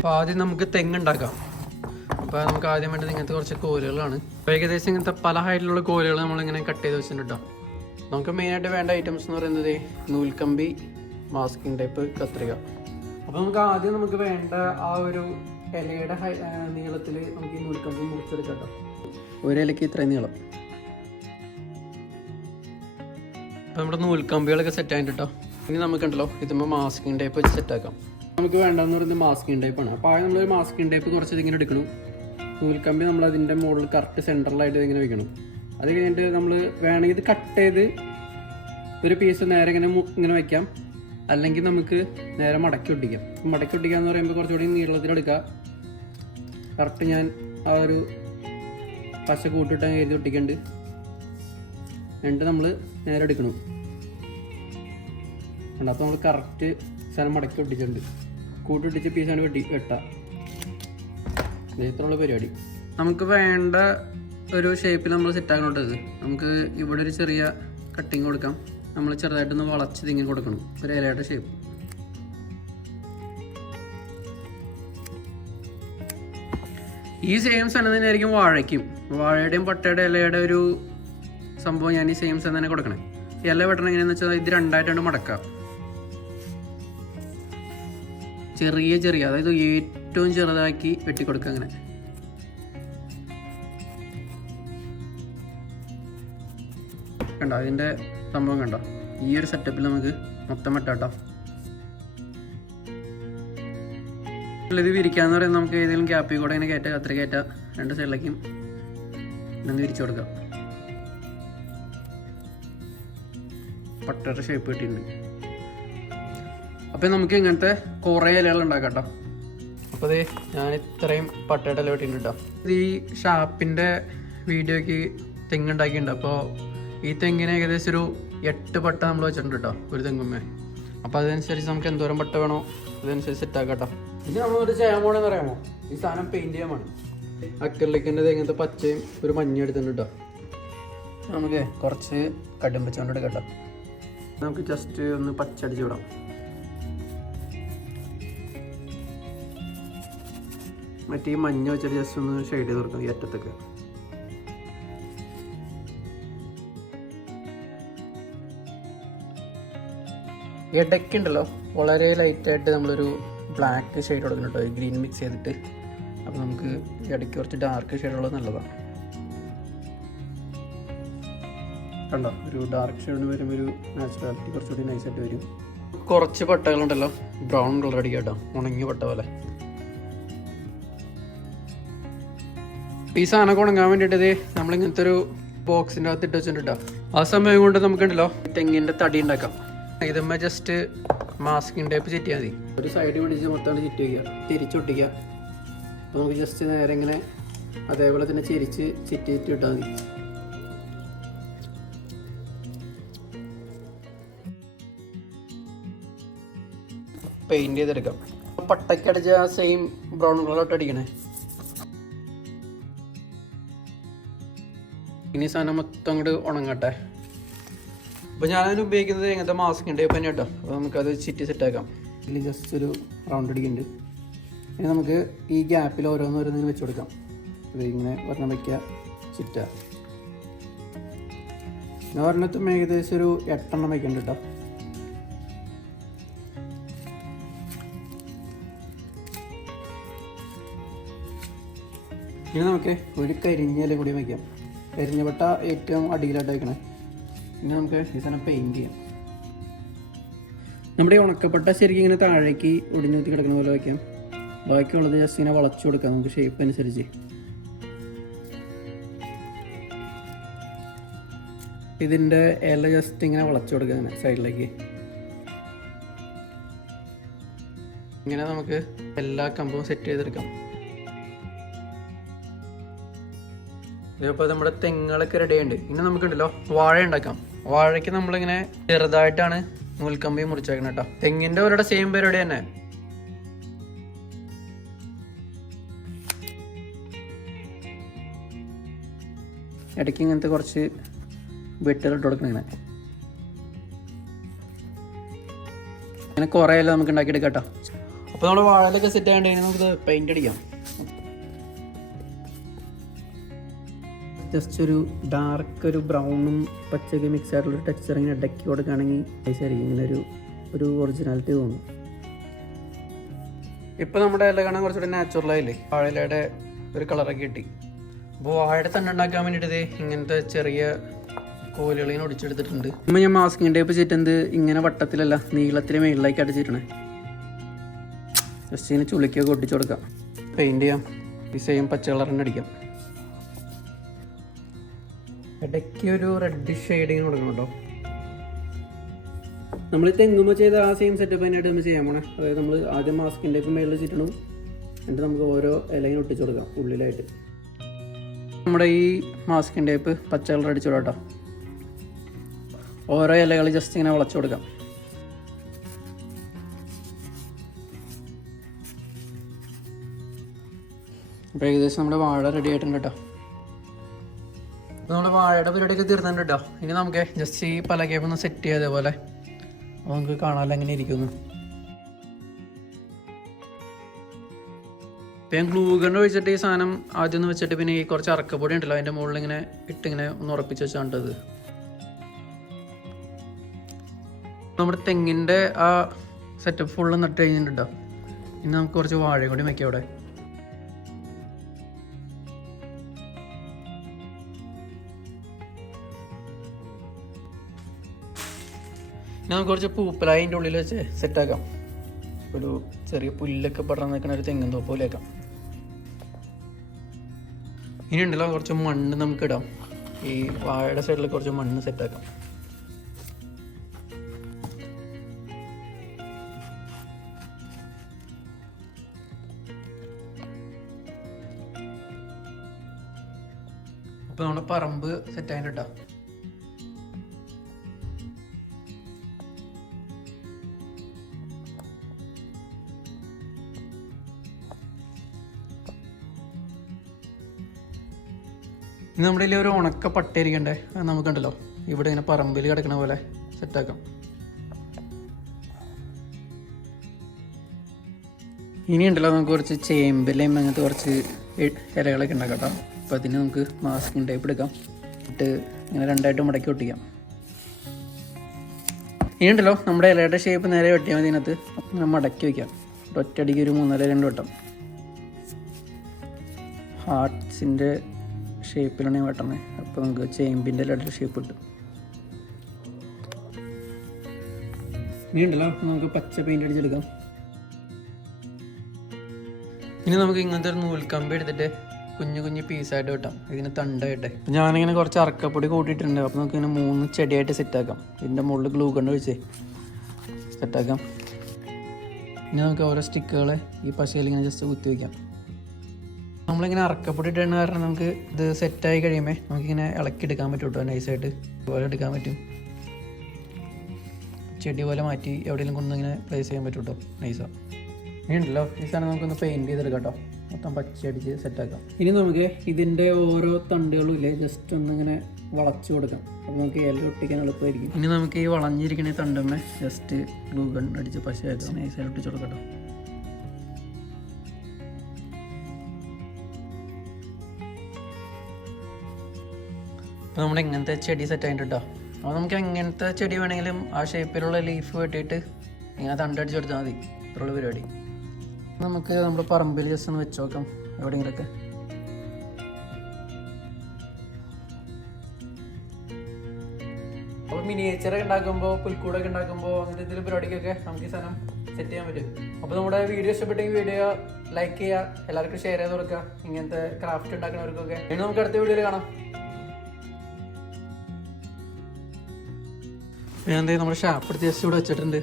അപ്പോൾ ആദ്യം നമുക്ക് തെങ്ങുണ്ടാക്കാം. അപ്പോൾ നമുക്ക് ആദ്യം വേണ്ടത് ഇങ്ങനത്തെ കുറച്ച് കോലുകളാണ്. അപ്പോൾ ഏകദേശം ഇങ്ങനത്തെ പല ഹൈറ്റിലുള്ള കോലുകൾ നമ്മളിങ്ങനെ കട്ട് ചെയ്ത് വെച്ചിട്ടുണ്ട് കേട്ടോ. നമുക്ക് മെയിനായിട്ട് വേണ്ട ഐറ്റംസ് എന്ന് പറയുന്നത് നൂൽക്കമ്പി, മാസ്കിംഗ് ടേപ്പ്, കത്രിക. അപ്പോൾ നമുക്ക് വേണ്ട ആ ഒരു ഇലയുടെ നീളത്തിൽ നമുക്ക് ഈ നൂൽക്കമ്പി മുറിച്ചെടുക്കാം കേട്ടോ. ഒരു ഇലയ്ക്ക് ഇത്രയും നീളം. അപ്പോൾ നമ്മുടെ നൂൽക്കമ്പികളൊക്കെ സെറ്റ് ആയിട്ട് കേട്ടോ. ഇനി നമുക്കുണ്ടല്ലോ ഇതുമ്പോൾ മാസ്കിംഗ് ടേപ്പ് വെച്ച് സെറ്റാക്കാം. നമുക്ക് വേണ്ടതെന്ന് പറയുന്നത് മാസ്കിംഗ് ടേപ്പാണ്. അപ്പോൾ ആദ്യം നമ്മളൊരു മാസ്കിംഗ് ടേപ്പ് കുറച്ച് ഇതിങ്ങനെ എടുക്കണം. നൂൽക്കമ്പി നമ്മൾ അതിൻ്റെ മുകളിൽ കറക്റ്റ് സെൻറ്ററിലായിട്ട് ഇതിങ്ങനെ വെക്കണം. അത് കഴിഞ്ഞിട്ട് നമ്മൾ വേണമെങ്കിൽ ഇത് കട്ട് ചെയ്ത് ഒരു പീസ് നേരെ ഇങ്ങനെ വയ്ക്കാം, അല്ലെങ്കിൽ നമുക്ക് നേരെ മടക്കി ഒട്ടിക്കാം. മടക്കി ഒട്ടിക്കാന്ന് പറയുമ്പോൾ കുറച്ചുകൂടി നീളത്തിലെടുക്കുക. കറക്റ്റ് ഞാൻ ആ ഒരു പശ കൂട്ടിട്ട് എഴുതി ഒട്ടിക്കുന്നുണ്ട്. എന്നിട്ട് നമ്മൾ നേരെ എടുക്കണം. അപ്പോൾ നമ്മൾ കറക്റ്റ് സാധനം മടക്കി ഒട്ടിച്ചിട്ടുണ്ട്. കൂട്ടിട്ടിച്ച് പീസാണ് വെട്ടാം. ഇത്രയുള്ള പരിപാടി. നമുക്ക് വേണ്ട ഒരു ഷേപ്പിൽ നമ്മൾ സെറ്റാക്കണോട്ടത്. നമുക്ക് ഇവിടെ ഒരു ചെറിയ കട്ടിങ് കൊടുക്കാം. നമ്മൾ ചെറുതായിട്ടൊന്ന് വളച്ച് തിങ്ങി കൊടുക്കണം, ഒരു ഇലയുടെ ഷേപ്പ്. ഈ സെയിം സാധനം തന്നെയായിരിക്കും വാഴയ്ക്കും. വാഴയുടെയും പട്ടയുടെ ഇലയുടെ ഒരു സംഭവം ഞാൻ ഈ സെയിം സാധനം തന്നെ കൊടുക്കണേ. ഇല വെട്ടണം എങ്ങനെയാണെന്ന് വെച്ചാൽ ഇത് രണ്ടായിട്ടാണ് മടക്കാം. ചെറിയ അതായത് ഏറ്റവും ചെറുതാക്കി വെട്ടിക്കൊടുക്കുക. അങ്ങനെ കണ്ടോ അതിൻ്റെ സംഭവം കണ്ടോ? ഈ ഒരു സെറ്റപ്പിൽ നമുക്ക് മൊത്തം വെട്ടാട്ടോ. ഇത് വിരിക്കാന്ന് പറയുന്നത് നമുക്ക് ഏതെങ്കിലും ക്യാപ്പിൽ കൂടെ ഇങ്ങനെ കയറ്റാം, കത്രി കയറ്റാം. രണ്ട് സൈഡിലേക്കും ഇന്ന് വിരിച്ചു കൊടുക്കാം. പട്ടയുടെ ഷേപ്പ് കിട്ടിയിട്ടുണ്ട്. അപ്പം നമുക്ക് ഇങ്ങനത്തെ കുറേ ഇലകൾ ഉണ്ടാക്കാം കേട്ടോ. അപ്പോൾ അതേ ഞാൻ ഇത്രയും പട്ടയുടെ ഇല വെട്ടിയിട്ടുണ്ട് കേട്ടോ. ഇത് ഈ ഷാപ്പിൻ്റെ വീഡിയോയ്ക്ക് തെങ്ങുണ്ടാക്കിയിട്ടുണ്ട്. അപ്പോൾ ഈ തെങ്ങിന് ഏകദേശം ഒരു 8 പട്ട നമ്മൾ വെച്ചിട്ടുണ്ട് കേട്ടോ, ഒരു തെങ്ങുമ്മേ. അപ്പോൾ അതനുസരിച്ച് നമുക്ക് എന്തോരം പട്ട വേണോ അതനുസരിച്ച് സെറ്റാക്കാം കേട്ടോ. ഇനി നമ്മളൊരു ചെയ്യാൻ പോകണമെന്ന് അറിയാമോ? ഈ സാധനം പെയിൻറ്റ് ചെയ്യാൻ വേണം. അക്രലിക്കിൻ്റെ ഇങ്ങനത്തെ പച്ചയും ഒരു മഞ്ഞയും എടുത്തിട്ടുണ്ട് കേട്ടോ. നമുക്ക് കുറച്ച് കടുംപച്ചോണ്ട് എടുക്കാം കേട്ടോ. നമുക്ക് ജസ്റ്റ് ഒന്ന് പച്ചടിച്ച് വിടാം. മറ്റേ ഈ മഞ്ഞ വെച്ചിട്ട് ജസ്റ്റ് ഒന്ന് ഷെയ്ഡ് ചെയ്ത് കൊടുക്കാം ഈ അറ്റത്തൊക്കെ. ഇടയ്ക്കുണ്ടല്ലോ വളരെ ലൈറ്റായിട്ട് നമ്മളൊരു ബ്ലാക്ക് ഷെയ്ഡ് കൊടുക്കണം കേട്ടോ, ഗ്രീൻ മിക്സ് ചെയ്തിട്ട്. അപ്പോൾ നമുക്ക് ഇടയ്ക്ക് കുറച്ച് ഡാർക്ക് ഷെയ്ഡുള്ളത് നല്ലതാണ്. കണ്ടോ ഒരു ഡാർക്ക് ഷെയ്ഡിന് വരുമ്പോൾ ഒരു നാച്ചുറാലിറ്റി കുറച്ചുകൂടി നൈസായിട്ട് വരും. കുറച്ച് പട്ടകളുണ്ടല്ലോ ബ്രൗൺ കളർ അടിക്കുക കേട്ടോ, ഉണങ്ങിയ പട്ട പോലെ. ഈ സാധനമൊക്കെ ഉണങ്ങാൻ വേണ്ടിയിട്ട് നമ്മളിങ്ങനത്തെ ഒരു ബോക്സിൻ്റെ അകത്ത് ഇട്ട് വെച്ചിട്ടുണ്ട്. ആ സമയം കൊണ്ട് നമുക്കുണ്ടല്ലോ തെങ്ങിൻ്റെ തടി ഉണ്ടാക്കാം. ഇതുമ്മ ജസ്റ്റ് മാസ്കിംഗ് ടേപ്പ് ചുറ്റിയാൽ മതി. ഒരു സൈഡ് പിടിച്ച് മൊത്തം ചുറ്റി വയ്ക്കുക, തിരിച്ചൊട്ടിക്കുക. അപ്പോൾ നമുക്ക് ജസ്റ്റ് നേരെ ഇങ്ങനെ അതേപോലെ തന്നെ ചുറ്റിയിട്ട് ഇട്ടാൽ മതി. പെയിൻറ് ചെയ്തെടുക്കാം. പട്ടയ്ക്കടിച്ച സെയിം ബ്രൗൺ കളറോട്ട് അടിക്കണേ. ഇനി സാധനം മൊത്തം അങ്ങോട്ട് ഉണങ്ങട്ടെ. അപ്പോൾ ഞാനതിന് ഉപയോഗിക്കുന്നത് ഇങ്ങനത്തെ മാസ്കിംഗ് ടേപ്പ് തന്നെ കേട്ടോ. അപ്പോൾ നമുക്കത് ചുറ്റി സെറ്റാക്കാം. ഇതിൽ ജസ്റ്റ് ഒരു റൗണ്ട് അടിക്കുന്നുണ്ട്. ഇനി നമുക്ക് ഈ ഗ്യാപ്പിൽ ഓരോന്നോരോന്നിന് വെച്ച് കൊടുക്കാം. ഇത് ഇങ്ങനെ ഒരെണ്ണം വയ്ക്കുക, ചുറ്റുക. ഞാൻ ഒരെണ്ണത്തും ഏകദേശം ഒരു 8 എണ്ണം വയ്ക്കുന്നുണ്ട് കേട്ടോ. ഇനി നമുക്ക് ഒരു കരിഞ്ഞില കൂടി വയ്ക്കാം. കരിഞ്ഞപട്ട ഏറ്റവും അടിയിലായിട്ട് വയ്ക്കണേ. ഇനി നമുക്ക് ഈ സാധനം പെയിൻറ്റ് ചെയ്യാം. നമ്മുടെ ഈ ഉണക്കപ്പെട്ട ശരിക്കും ഇങ്ങനെ താഴേക്ക് ഒടിഞ്ഞൂത്തി കിടക്കുന്ന പോലെ വയ്ക്കാം. ബാക്കിയുള്ളത് ജസ്റ്റ് ഇങ്ങനെ വളച്ചു കൊടുക്കാം നമുക്ക് ഷേപ്പ് അനുസരിച്ച്. ഇതിൻ്റെ ഇല ജസ്റ്റ് ഇങ്ങനെ വളച്ചു കൊടുക്കുക ഇങ്ങനെ സൈഡിലേക്ക്. ഇങ്ങനെ നമുക്ക് എല്ലാ കമ്പും സെറ്റ് ചെയ്തെടുക്കാം. ഇതിപ്പോൾ നമ്മുടെ തെങ്ങുകളൊക്കെ റെഡി ആയിട്ടുണ്ട്. ഇനി നമുക്കുണ്ടല്ലോ വാഴ ഉണ്ടാക്കാം. വാഴയ്ക്ക് നമ്മളിങ്ങനെ ചെറുതായിട്ടാണ് നൂൽക്കമ്പി മുറിച്ചേക്കണം കേട്ടോ. തെങ്ങിൻ്റെ അവരുടെ സെയിം പരിപാടി തന്നെ. ഇടയ്ക്ക് ഇങ്ങനത്തെ കുറച്ച് വെട്ടുകളിട്ട് കൊടുക്കണം. ഇങ്ങനെ കുറേ എല്ലാം നമുക്ക് ഉണ്ടാക്കിയെടുക്കാം കേട്ടോ. അപ്പോൾ നമ്മുടെ വാഴയിലൊക്കെ സെറ്റ് ആയതുകൊണ്ട് കഴിഞ്ഞാൽ നമുക്ക് പെയിൻ്റ് അടിക്കാം. ജസ്റ്റ് ഒരു ഡാർക്ക് ഒരു ബ്രൗണും പച്ചയൊക്കെ മിക്സ് ആയിട്ടുള്ളൊരു ടെക്സ്ചർ ഇങ്ങനെ ഇടയ്ക്ക് കൊടുക്കുകയാണെങ്കിൽ ശരി ഇങ്ങനെ ഒരു ഒറിജിനാലിറ്റി തോന്നും. ഇപ്പോൾ നമ്മുടെ ഇല കാണാൻ കുറച്ചുകൂടി നാച്ചുറലായില്ലേ, വാഴയിലയുടെ ഒരു കളറൊക്കെ കിട്ടി. അപ്പോൾ വാഴയുടെ തന്നെ ഉണ്ടാക്കാൻ വേണ്ടിയിട്ട് ഇങ്ങനത്തെ ചെറിയ കോലുകൾ ഇങ്ങനെ ഒടിച്ചെടുത്തിട്ടുണ്ട്. ഇപ്പോൾ ഞാൻ മാസ്കിംഗ് ടേപ്പ് ചെയ്തിട്ട് ഇങ്ങനെ വട്ടത്തിലല്ല നീളത്തിൽ മേളിലേക്ക് അടിച്ചിട്ടണേ. ജസ്റ്റ് ഇങ്ങനെ ചുളിക്കൊക്കെ ഒട്ടിച്ചു കൊടുക്കാം. പെയിൻറ്റ് ചെയ്യാം. ഈ സെയിം പച്ച കളർ തന്നെ അടിക്കാം. ഇടയ്ക്ക് ഒരു റെഡിഷ് ഷെയ്ഡിങ് കൊടുക്കണം കേട്ടോ. നമ്മൾ തെങ്ങുമ്പോൾ ചെയ്ത ആ സെയിം സെറ്റപ്പ് തന്നെയായിട്ട് നമ്മൾ ചെയ്യാൻ പോണേ. അതായത് നമ്മൾ ആദ്യം മാസ്കിംഗ് ടേപ്പ് മേളിൽ വെച്ചിട്ടണം, എന്നിട്ട് നമുക്ക് ഓരോ ഇലയും ഒട്ടിച്ചു കൊടുക്കാം ഉള്ളിലായിട്ട്. നമ്മുടെ ഈ മാസ്കിംഗ് ടേപ്പ് പച്ച കളർ അടിച്ചു കേട്ടോ. ഓരോ ഇലകൾ ജസ്റ്റ് ഇങ്ങനെ വളച്ചു കൊടുക്കാം. അപ്പോൾ ഏകദേശം നമ്മുടെ വാഴ റെഡി ആയിട്ടുണ്ട് കേട്ടോ. അപ്പോൾ നമ്മുടെ വാഴയുടെ പരിപാടിയൊക്കെ തീർന്നിട്ടുണ്ട് കേട്ടോ. ഇനി നമുക്ക് ജസ്റ്റ് ഈ പലകേപ്പ് ഒന്ന് സെറ്റ് ചെയ്യാം അതേപോലെ. അപ്പോൾ നമുക്ക് കാണാമല്ലോ എങ്ങനെ ഇരിക്കുന്നു. ഇപ്പം ഞാൻ ഗ്ലൂ ഗൺ ഒഴിച്ചിട്ട് ഈ സാധനം ആദ്യം ഒന്ന് വെച്ചിട്ട് പിന്നെ ഈ കുറച്ച് അറക്കപ്പൊടി ഉണ്ടല്ലോ അതിൻ്റെ മുകളിൽ ഇങ്ങനെ ഇട്ടിങ്ങനെ ഒന്ന് ഉറപ്പിച്ച് വെച്ചാണ്ടത്. നമ്മുടെ തെങ്ങിൻ്റെ ആ സെറ്റപ്പ് ഫുള്ള് നട്ട് കഴിഞ്ഞിട്ടുണ്ടോ. ഇനി നമുക്ക് കുറച്ച് വാഴ കൂടി വയ്ക്കാം അവിടെ. ഇനി നമുക്ക് കുറച്ച് പൂപ്പലായി അതിൻ്റെ ഉള്ളിൽ വെച്ച് സെറ്റാക്കാം. ഒരു ചെറിയ പുല്ലൊക്കെ പടർന്ന് നിൽക്കുന്ന ഒരു തെങ്ങും തോപ്പ് പോലെയാക്കാം. ഇനി ഉണ്ടല്ലോ കുറച്ച് മണ്ണ് നമുക്ക് ഇടാം. ഈ വാഴയുടെ സൈഡിൽ കുറച്ച് മണ്ണ് സെറ്റാക്കാം. അപ്പോൾ നമ്മുടെ പറമ്പ് സെറ്റായിട്ട് ഇട്ടാം. ഇനി നമ്മുടെ ഇതിൽ ഒരു ഉണക്ക പട്ടയിരിക്കണ്ടേ, അത് നമുക്കുണ്ടല്ലോ ഇവിടെ ഇങ്ങനെ പറമ്പിൽ കിടക്കണ പോലെ സെറ്റാക്കാം. ഇനി ഉണ്ടല്ലോ നമുക്ക് കുറച്ച് ചേമ്പിലയും അങ്ങനത്തെ കുറച്ച് ഇലകളൊക്കെ ഉണ്ടാക്കാം കേട്ടോ. അപ്പോൾ അതിന് നമുക്ക് മാസ്കിംഗ് ടേപ്പ് എടുക്കാം, എന്നിട്ട് ഇങ്ങനെ രണ്ടായിട്ട് മടക്കി ഒട്ടിക്കാം. ഇനി ഉണ്ടല്ലോ നമ്മുടെ ഇലയുടെ ഷേപ്പ് നേരെ വെട്ടിയാൽ മതി. ഇതിനകത്ത് ഇങ്ങനെ മടക്കി വയ്ക്കാം. ഒറ്റയടിക്ക് ഒരു 3-2 വട്ടം ഹാർട്ട്സിൻ്റെ ഷേപ്പിലാണ് ഞാൻ വെട്ടണേ. അപ്പോൾ നമുക്ക് ചേമ്പിൻ്റെ ഇലയുടെ ഷേപ്പ് കിട്ടും. ഇനി ഉണ്ടല്ലോ നമുക്ക് പച്ച പെയിൻ്റ് അടിച്ചെടുക്കാം. ഇനി നമുക്ക് ഇങ്ങനത്തെ ഒരു നൂൽക്കമ്പി എടുത്തിട്ട് കുഞ്ഞു കുഞ്ഞു പീസായിട്ട് വെട്ടാം. ഇതിന് തണ്ടായിട്ടെ ഞാനിങ്ങനെ കുറച്ച് അറക്കപ്പൊടി കൂട്ടിയിട്ടുണ്ട്. അപ്പോൾ നമുക്ക് ഇങ്ങനെ 3 ചെടിയായിട്ട് സെറ്റാക്കാം. ഇതിൻ്റെ മുകളിൽ ഗ്ലൂ ഗൺ ഒഴിച്ച് സെറ്റാക്കാം. ഇനി നമുക്ക് ഓരോ സ്റ്റിക്കുകളെ ഈ പശയിൽ ഇങ്ങനെ ജസ്റ്റ് കുത്തി വയ്ക്കാം. നമ്മളിങ്ങനെ അറക്കപ്പൊടി ഇട്ടുന്ന കാരണം നമുക്ക് ഇത് സെറ്റായി കഴിയുമ്പോൾ നമുക്കിങ്ങനെ ഇളക്കിയെടുക്കാൻ പറ്റും കേട്ടോ. നൈസായിട്ട് ഇതുപോലെ എടുക്കാൻ പറ്റും. ചെടി പോലെ മാറ്റി എവിടെയെങ്കിലും കൊണ്ടിങ്ങനെ പ്ലേസ് ചെയ്യാൻ പറ്റും കേട്ടോ. നൈസാണ്. ഇനി ഉണ്ടല്ലോ ഈ സാധനം നമുക്കൊന്ന് പെയിൻറ്റ് ചെയ്തെടുക്കാം കേട്ടോ. മൊത്തം പച്ചയടിച്ച് സെറ്റാക്കാം. ഇനി നമുക്ക് ഇതിൻ്റെ ഓരോ തണ്ടുകളും ഇല്ലേ ജസ്റ്റ് ഒന്നിങ്ങനെ വളച്ചു കൊടുക്കാം. അപ്പോൾ നമുക്ക് ഇല ഒട്ടിക്കാൻ എളുപ്പമായിരിക്കും. ഇനി നമുക്ക് ഈ വളഞ്ഞിരിക്കുന്ന തണ്ടുമ്മേ ജസ്റ്റ് ഗ്ലൂ ഗൺ അടിച്ച് പശയാക്കാം. നൈസായിട്ട് ഒട്ടിച്ച് കൊടുക്കാം കേട്ടോ. അപ്പോൾ നമ്മുടെ ഇങ്ങനത്തെ ചെടി സെറ്റ് ആയിട്ട് കേട്ടോ. അപ്പോൾ നമുക്ക് എങ്ങനത്തെ ചെടി വേണമെങ്കിലും ആ ഷേപ്പിലുള്ള ലീഫ് വെട്ടിയിട്ട് ഇങ്ങനെ തണ്ടടിച്ച് കൊടുത്താൽ മതി. ഇത്രയുള്ള പരിപാടി. നമുക്ക് നമ്മുടെ പറമ്പിൽ ജസ്റ്റ് ഒന്ന് വെച്ച് നോക്കാം എവിടെയെങ്കിലൊക്കെ. അപ്പോൾ മിനിയേച്ചർ ഉണ്ടാക്കുമ്പോൾ പുൽക്കൂടൊക്കെ ഉണ്ടാക്കുമ്പോൾ അങ്ങനത്തെ എന്തെങ്കിലും പരിപാടിക്കൊക്കെ നമുക്ക് ഈ സാധനം സെറ്റ് ചെയ്യാൻ പറ്റും. അപ്പോൾ നമ്മുടെ വീഡിയോ ഇഷ്ടപ്പെട്ടെങ്കിൽ വീഡിയോ ലൈക്ക് ചെയ്യുക, എല്ലാവർക്കും ഷെയർ ചെയ്ത് കൊടുക്കുക. ഇങ്ങനത്തെ ക്രാഫ്റ്റ് ഉണ്ടാക്കുന്നവർക്കൊക്കെ. ഇനി നമുക്ക് അടുത്ത വീഡിയോയിൽ കാണാം. ഞാൻ നമ്മുടെ ഷാപ്പ് എടുത്ത് ജസ്റ്റ് ഇവിടെ വെച്ചിട്ടുണ്ട്.